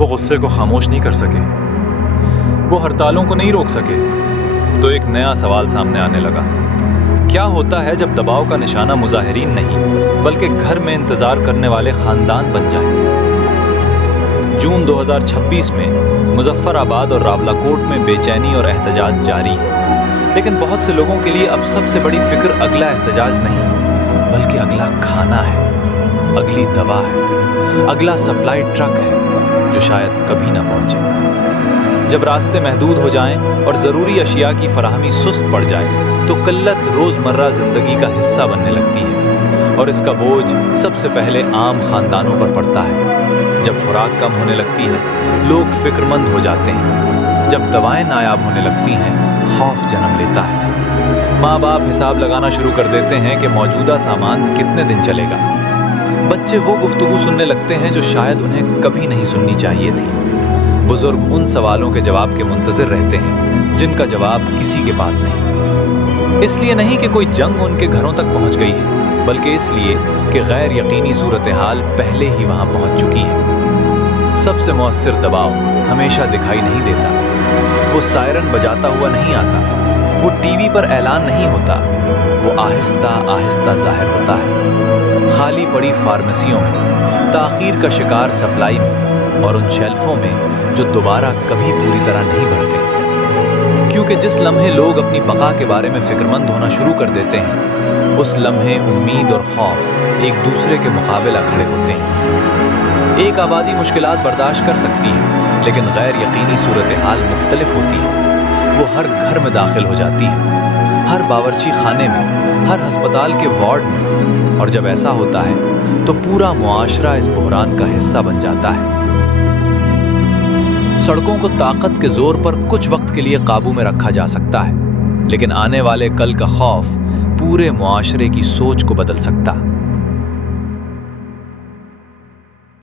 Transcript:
वो गुस्से को खामोश नहीं कर सके, वो हड़तालों को नहीं रोक सके, तो एक नया सवाल सामने आने लगा। क्या होता है जब दबाव का निशाना मुजाहिरीन नहीं बल्कि घर में इंतजार करने वाले खानदान बन जाए? जून 2026 में मुजफ्फराबाद और रावलाकोट में बेचैनी और एहतजाज जारी है, लेकिन बहुत से लोगों के लिए अब सबसे बड़ी फिक्र अगला एहतजाज नहीं बल्कि अगला खाना है, अगली दवा है, अगला सप्लाई ट्रक है जो शायद कभी ना पहुंचे। जब रास्ते महदूद हो जाएं और ज़रूरी अशिया की फराहमी सुस्त पड़ जाए तो किल्लत रोज़मर्रा ज़िंदगी का हिस्सा बनने लगती है और इसका बोझ सबसे पहले आम खानदानों पर पड़ता है। जब खुराक कम होने लगती है लोग फिक्रमंद हो जाते हैं, जब दवाएं नायाब होने लगती हैं खौफ जन्म लेता है। माँ बाप हिसाब लगाना शुरू कर देते हैं कि मौजूदा सामान कितने दिन चलेगा। बच्चे वो गुफ्तगू सुनने लगते हैं जो शायद उन्हें कभी नहीं सुननी चाहिए थी। बुजुर्ग उन सवालों के जवाब के मुंतज़िर रहते हैं जिनका जवाब किसी के पास नहीं। इसलिए नहीं कि कोई जंग उनके घरों तक पहुंच गई है, बल्कि इसलिए कि गैर यकीनी सूरत हाल पहले ही वहां पहुंच चुकी है। सबसे मौसर दबाव हमेशा दिखाई नहीं देता, वो सायरन बजाता हुआ नहीं आता, वो टीवी पर ऐलान नहीं होता, वो आहिस्ता आहिस्ता जाहिर होता है। खाली पड़ी फार्मेसियों में, ताख़ीर का शिकार सप्लाई में और उन शेल्फों में जो दोबारा कभी पूरी तरह नहीं भरते। क्योंकि जिस लम्हे लोग अपनी बका के बारे में फिक्रमंद होना शुरू कर देते हैं, उस लम्हे उम्मीद और खौफ एक दूसरे के मुकाबला खड़े होते हैं। एक आबादी मुश्किलात बर्दाश्त कर सकती है, लेकिन गैर यकीनी सूरत हाल मुख्तलिफ होती है। वो हर घर में दाखिल हो जाती है, हर बावर्ची खाने में, हर अस्पताल के वार्ड में, और जब ऐसा होता है तो पूरा मुआशरा इस बहरान का हिस्सा बन जाता है। सड़कों को ताकत के जोर पर कुछ वक्त के लिए काबू में रखा जा सकता है, लेकिन आने वाले कल का खौफ पूरे मुआशरे की सोच को बदल सकता है।